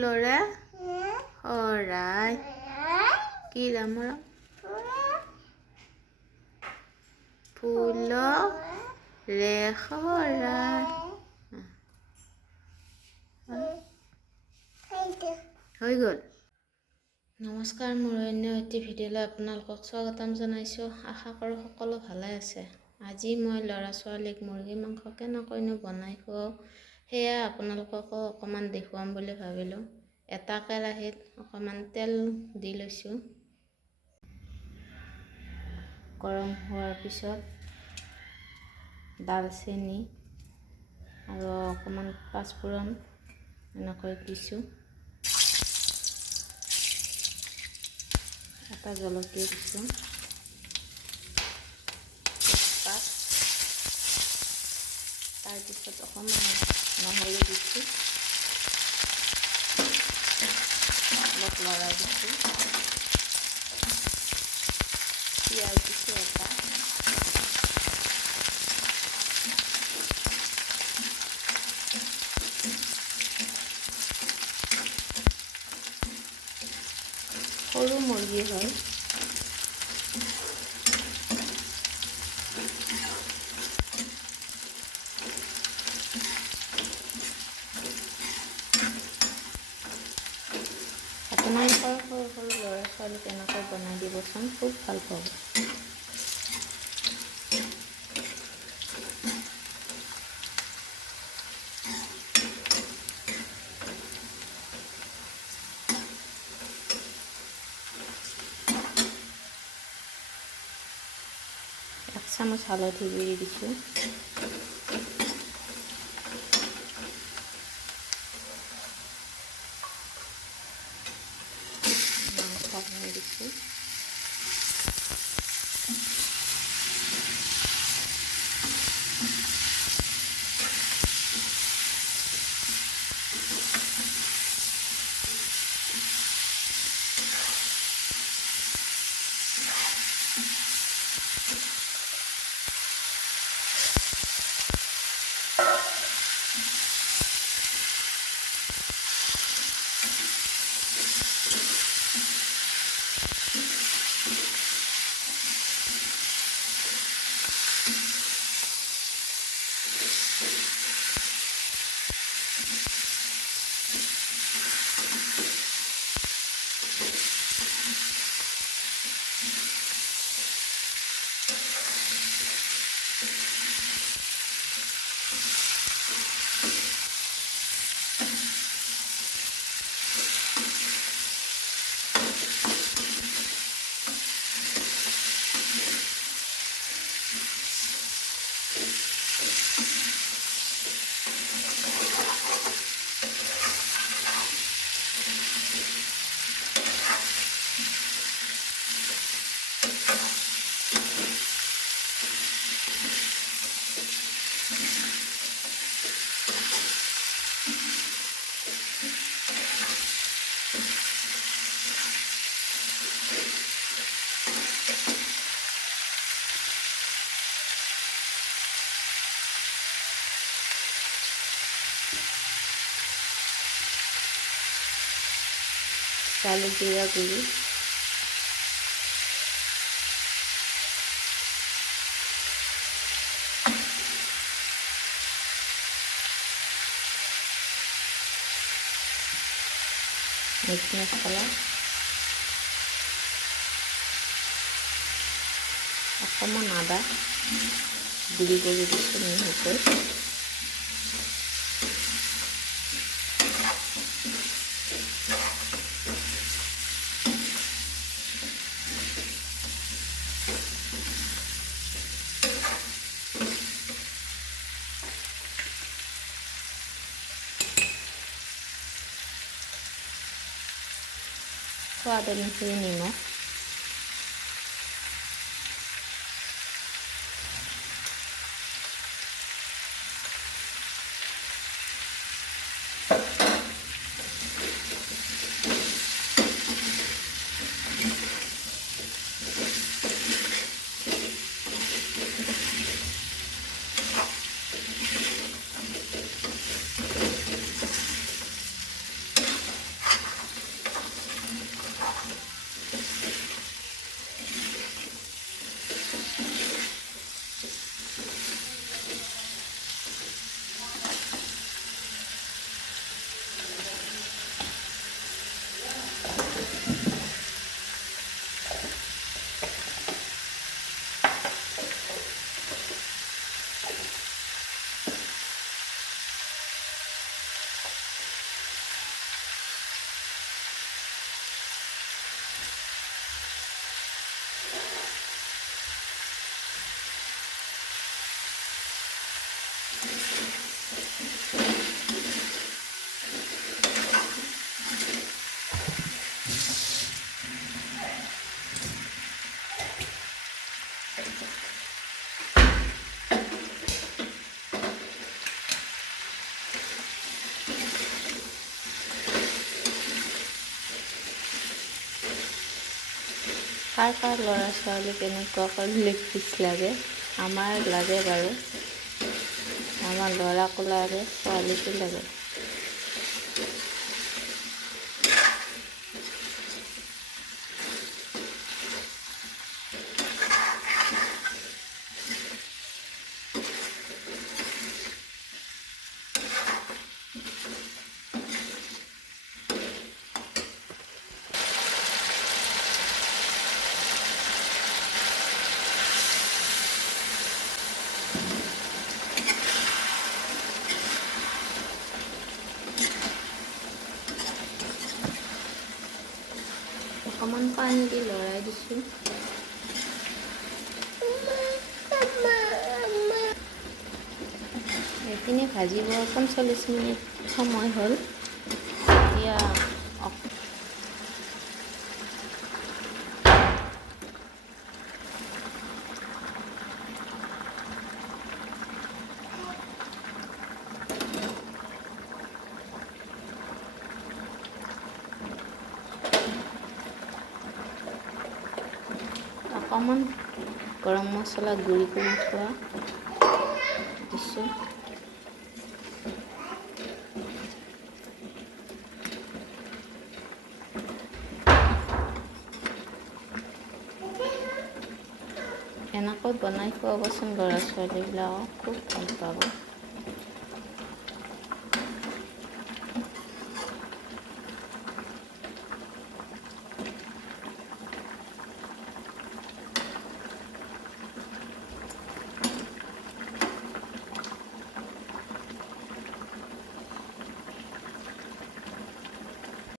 ফুলৰে শৰাই কি ৰামৰ ফুলৰে শৰাই হৈ গ'ল। নমস্কাৰ, মোৰ অন্য এটি ভিডিঅ'লৈ আপোনালোকক স্বাগতম জনাইছোঁ। আশা কৰোঁ সকলো ভালে আছে। আজি মই ল'ৰা ছোৱালীক মুৰ্গী মাংস কেনেকৈনো বনাই খুৱাওঁ সেয়া আপোনালোককো অকণমান দেখুৱাম বুলি ভাবিলোঁ। এটা কেৰাহীত অকণমান তেল দি লৈছোঁ। গৰম হোৱাৰ পিছত দালচেনি আৰু অকণমান পাঁচফোৰণ এনেকৈ দিছোঁ। এটা জলকীয়া দিছোঁ, তেজপাত, তাৰপিছত অকণমান নহৰু দিছোঁ, অলপ লৰাই দিছোঁ, পিঁয়াজ দিছোঁ এটা, সৰু মুৰ্গী হয়। আপোনালোকৰ সৰু সৰু ল'ৰা ছোৱালীক এনেকৈ বনাই দিবচোন, খুব ভাল পাব। এক চামুচ হালধি গুড়ি দিছোঁ, মাংসখিনি দিছোঁ, জালুক জিৰা গুড়ি, মিট মছলা, অকণমান আদা গুড়ি কৰি দিছোঁ মিহিকৈ, সোৱাদ অনুসৰি নিমখ, কাৰ কাৰ ল'ৰা ছোৱালী কেনেকুৱাকৈ লেগ পিচ লাগে? আমাৰ লাগে বাৰু, আমাৰ ল'ৰাকো লাগে, ছোৱালীকো লাগে। অকণমান পানী দি লৰাই দিছোঁ। এইখিনি ভাজিব 45 মিনিট সময় হ'ল। এতিয়া অকণমান গৰম মছলা গুড়ি কৰি থোৱা দিছোঁ। এনেকৈ বনাই খুৱাবচোন ল'ৰা ছোৱালীবিলাকক, খুব ভাল পাব।